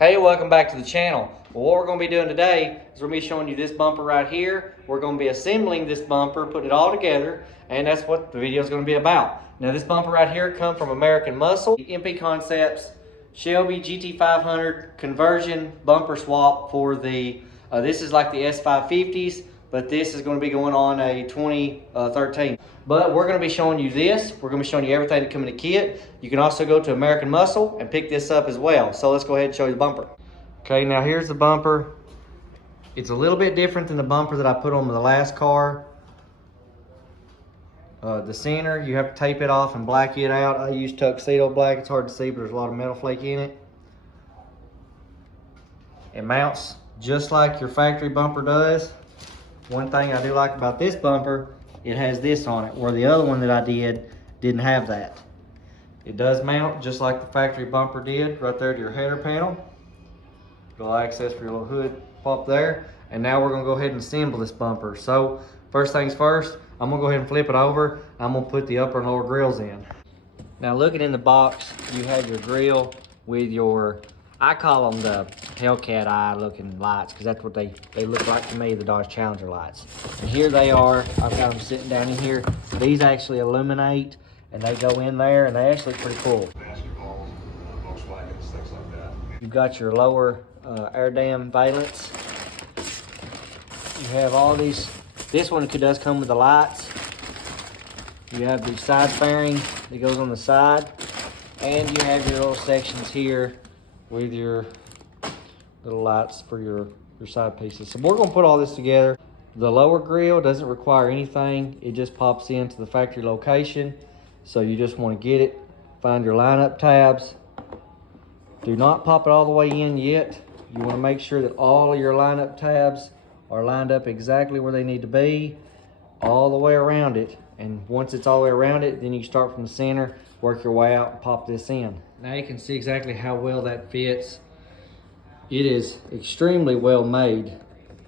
Hey, welcome back to the channel. Well, what we're going to be doing today is we're going to be showing you this bumper right here. We're going to be assembling this bumper, putting it all together, and that's what the video is going to be about. Now, this bumper right here comes from American Muscle, MP Concepts Shelby GT500 conversion bumper swap for the, this is like the S550s, but this is going to be going on a 2013. But we're going to be showing you this. We're going to be showing you everything that comes in the kit. You can also go to American Muscle and pick this up as well. So let's go ahead and show you the bumper. Okay, now here's the bumper. It's a little bit different than the bumper that I put on the last car. The center, you have to tape it off and black it out. I use tuxedo black. It's hard to see, but there's a lot of metal flake in it. It mounts just like your factory bumper does. One thing I do like about this bumper, it has this on it, where the other one that I didn't have that. It does mount just like the factory bumper did, right there to your header panel. Little access for your little hood pop there. And now we're gonna go ahead and assemble this bumper. So first things first, I'm gonna go ahead and flip it over. I'm gonna put the upper and lower grills in. Now looking in the box, you have your grill with your, I call them the Hellcat eye looking lights, because that's what they look like to me, the Dodge Challenger lights. And here they are. I've got them sitting down in here. These actually illuminate and they go in there, and they actually pretty cool. Basketballs, Volkswagens, things like that. You've got your lower air dam valence. You have all these. This one does come with the lights. You have the side fairing that goes on the side, and you have your little sections here with your little lights for your side pieces. So we're gonna put all this together. The lower grill doesn't require anything. It just pops into the factory location. So you just wanna get it, find your lineup tabs. Do not pop it all the way in yet. You wanna make sure that all of your lineup tabs are lined up exactly where they need to be, all the way around it. And once it's all the way around it, then you start from the center, work your way out and pop this in. Now you can see exactly how well that fits. It is extremely well made.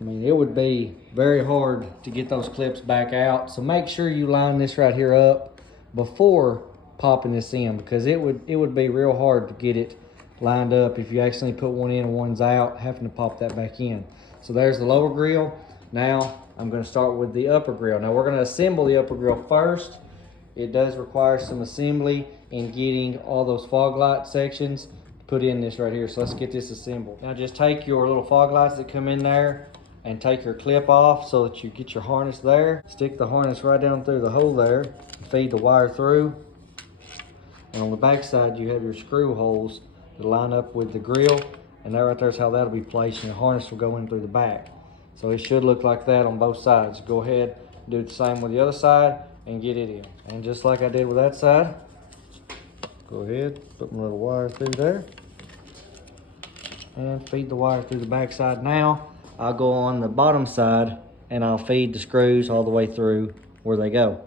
I mean, it would be very hard to get those clips back out. So make sure you line this right here up before popping this in, because it would be real hard to get it lined up if you accidentally put one in and one's out, having to pop that back in. So there's the lower grill. Now I'm going to start with the upper grill. Now we're going to assemble the upper grill first. It does require some assembly in getting all those fog light sections put in this right here. So let's get this assembled. Now just take your little fog lights that come in there and take your clip off so that you get your harness there. Stick the harness right down through the hole there and feed the wire through. And on the back side you have your screw holes that line up with the grill, and there right there's how that'll be placed, and the harness will go in through the back. So it should look like that on both sides. Go ahead and do the same with the other side and get it in. And just like I did with that side, go ahead, put my little wire through there and feed the wire through the back side. Now I'll go on the bottom side and I'll feed the screws all the way through where they go.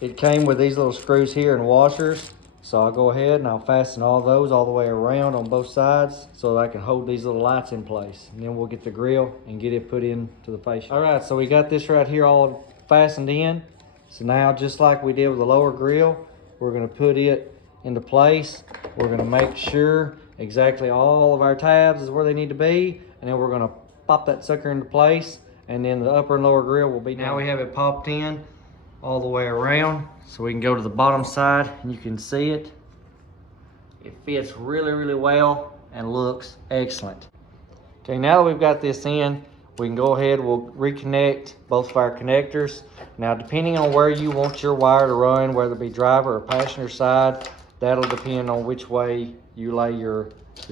It came with these little screws here and washers. So I'll go ahead and I'll fasten all those all the way around on both sides so that I can hold these little lights in place. And then we'll get the grill and get it put into the fascia. All right, so we got this right here all fastened in. So now, just like we did with the lower grill, we're gonna put it into place. We're gonna make sure exactly all of our tabs is where they need to be. And then we're gonna pop that sucker into place. And then the upper and lower grill will be done. Now we have it popped in all the way around, so we can go to the bottom side and you can see it. It fits really, really well and looks excellent. Okay, now that we've got this in, we can go ahead, we'll reconnect both of our connectors. Now, depending on where you want your wire to run, whether it be driver or passenger side, that'll depend on which way you lay your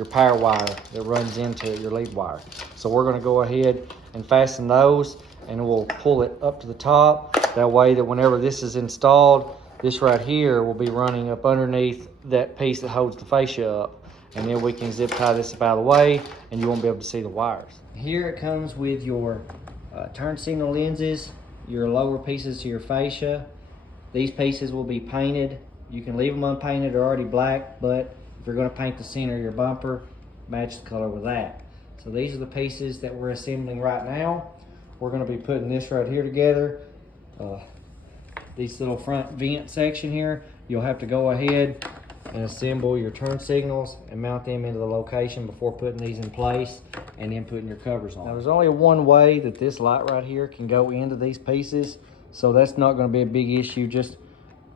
power wire that runs into it, your lead wire. So we're gonna go ahead and fasten those, and we'll pull it up to the top. That way that whenever this is installed, this right here will be running up underneath that piece that holds the fascia up. And then we can zip tie this up out of the way and you won't be able to see the wires. Here it comes with your turn signal lenses, your lower pieces to your fascia. These pieces will be painted. You can leave them unpainted or already black, but if you're going to paint the center of your bumper, match the color with that. So these are the pieces that we're assembling right now. We're going to be putting this right here together. These little front vent section here, you'll have to go ahead and assemble your turn signals and mount them into the location before putting these in place and then putting your covers on. Now there's only one way that this light right here can go into these pieces, so that's not going to be a big issue. Just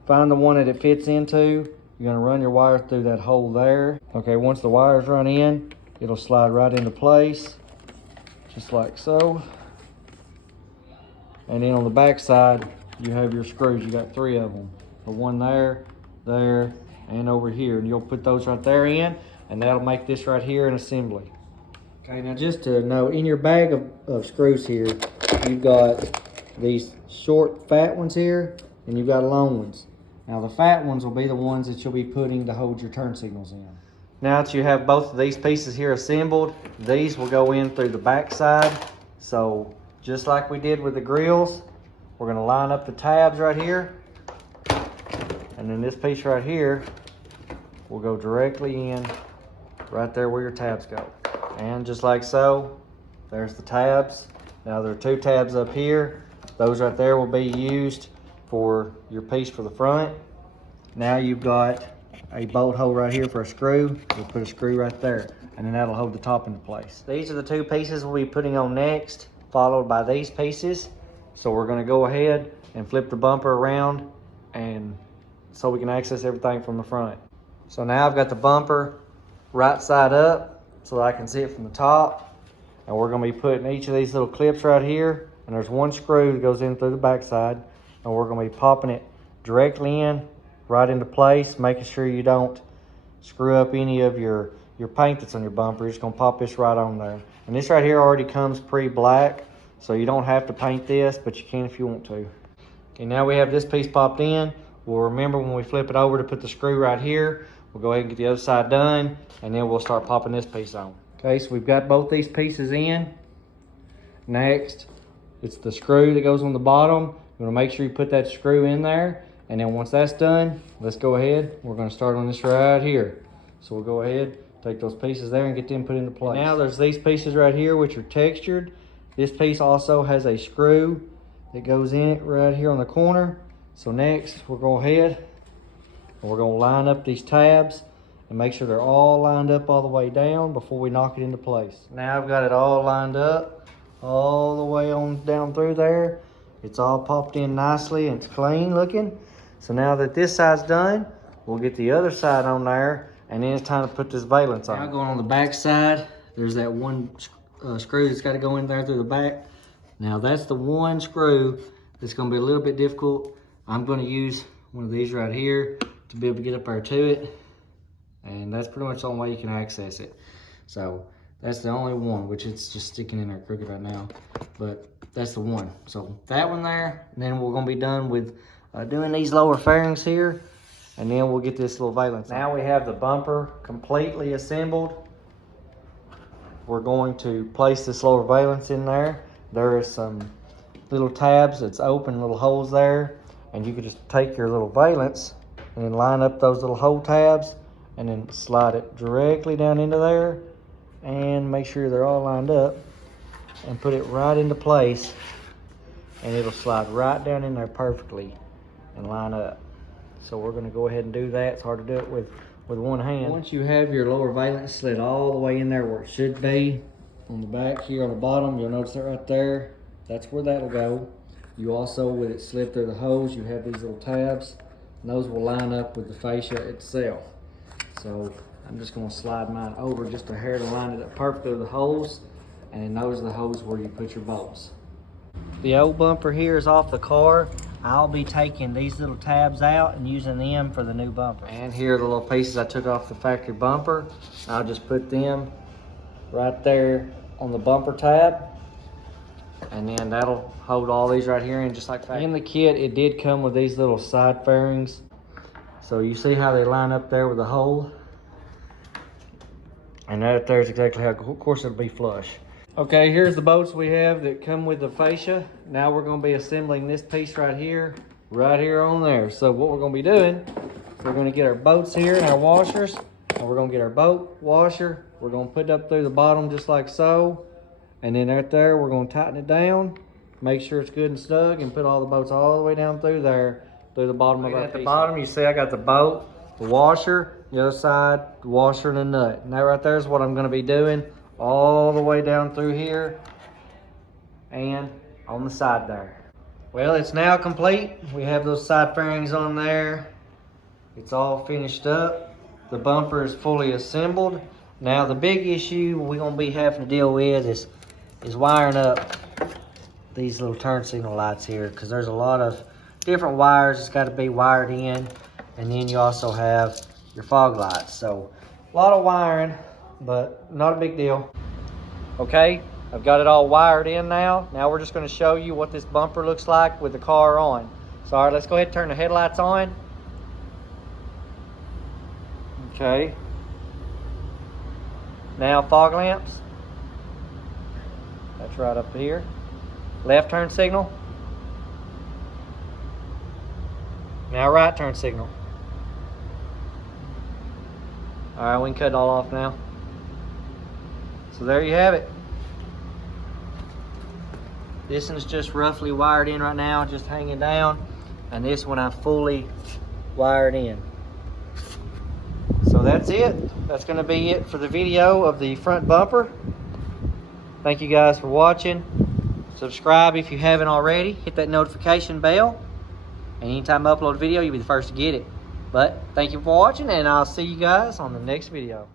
find the one that it fits into. You're going to run your wire through that hole there. Okay, once the wires run in, it'll slide right into place, just like so. And then on the back side, you have your screws. You got 3 of them. The one there, there, and over here. And you'll put those right there in, and that'll make this right here an assembly. Okay, now just to know, in your bag of screws here, you've got these short, fat ones here, and you've got long ones. Now the fat ones will be the ones that you'll be putting to hold your turn signals in. Now that you have both of these pieces here assembled, these will go in through the back side. So just like we did with the grills, we're going to line up the tabs right here. And then this piece right here will go directly in right there where your tabs go. And just like so, there's the tabs. Now there are 2 tabs up here. Those right there will be used for your piece for the front. Now you've got a bolt hole right here for a screw. We'll put a screw right there, and then that'll hold the top into place. These are the 2 pieces we'll be putting on next, followed by these pieces. So we're going to go ahead and flip the bumper around, and so we can access everything from the front. So now I've got the bumper right side up so that I can see it from the top. And we're going to be putting each of these little clips right here, and there's 1 screw that goes in through the back side, and we're going to be popping it directly in, right into place, making sure you don't screw up any of your paint that's on your bumper. You're just going to pop this right on there. And this right here already comes pre-black, so you don't have to paint this, but you can if you want to. Okay, now we have this piece popped in. We'll remember when we flip it over to put the screw right here. We'll go ahead and get the other side done, and then we'll start popping this piece on. Okay, so we've got both these pieces in. Next, it's the screw that goes on the bottom. You want to make sure you put that screw in there, and then once that's done, let's go ahead. We're going to start on this right here. So we'll go ahead, take those pieces there and get them put into place. Now there's these pieces right here which are textured. This piece also has a screw that goes in it right here on the corner. So next, we'll go ahead and we're going to line up these tabs and make sure they're all lined up all the way down before we knock it into place. Now I've got it all lined up all the way on down through there. It's all popped in nicely and it's clean looking. So now that this side's done, we'll get the other side on there, and then it's time to put this valance on. Now going on the back side, there's that 1 screw that's got to go in there through the back. Now that's the 1 screw that's going to be a little bit difficult. I'm going to use one of these right here to be able to get up there to it, and that's pretty much the only way you can access it. So that's the only one, which it's just sticking in there crooked right now, but that's the one. So that one there, and then we're going to be done with doing these lower fairings here, and then we'll get this little valance. Now we have the bumper completely assembled. We're going to place this lower valance in there. There is some little tabs that's open, little holes there, and you can just take your little valance and then line up those little hole tabs and then slide it directly down into there and make sure they're all lined up and put it right into place, and it'll slide right down in there perfectly and line up. So we're going to go ahead and do that. It's hard to do it with one hand. Once you have your lower valance slid all the way in there where it should be, on the back here on the bottom, you'll notice that right there. That's where that'll go. You also, with it slid through the holes, you have these little tabs, and those will line up with the fascia itself. So I'm just going to slide mine over just a hair to line it up perfectly with the holes, and those are the holes where you put your bolts. The old bumper here is off the car. I'll be taking these little tabs out and using them for the new bumper. And here are the little pieces I took off the factory bumper. I'll just put them right there on the bumper tab, and then that'll hold all these right here in just like that. In the kit, it did come with these little side fairings. So you see how they line up there with the hole? And that there is exactly how, of course it'll be flush. Okay, here's the bolts we have that come with the fascia. Now we're going to be assembling this piece right here on there. So what we're going to be doing, we're going to get our bolts here and our washers, and we're going to get our bolt washer. We're going to put it up through the bottom just like so, and then right there we're going to tighten it down, make sure it's good and snug, and put all the bolts all the way down through there, through the bottom of our piece. At the bottom, you see I got the bolt, the washer, The other side, the washer and the nut. And that right there is what I'm gonna be doing all the way down through here and on the side there. Well, it's now complete. We have those side fairings on there. It's all finished up. The bumper is fully assembled. Now the big issue we're gonna be having to deal with is wiring up these little turn signal lights here, because there's a lot of different wires that's got to be wired in, and then you also have your fog lights. So a lot of wiring, but not a big deal. Okay, I've got it all wired in now. Now we're just going to show you what this bumper looks like with the car on. So all right, let's go ahead and turn the headlights on. Okay. Now fog lamps. That's right up here. Left turn signal. Now right turn signal. All right, we can cut it all off now. So there you have it. This one's just roughly wired in right now, just hanging down. And this one I fully wired in. So that's it. That's gonna be it for the video of the front bumper. Thank you guys for watching. Subscribe if you haven't already. Hit that notification bell. And anytime I upload a video, you'll be the first to get it. But thank you for watching, and I'll see you guys on the next video.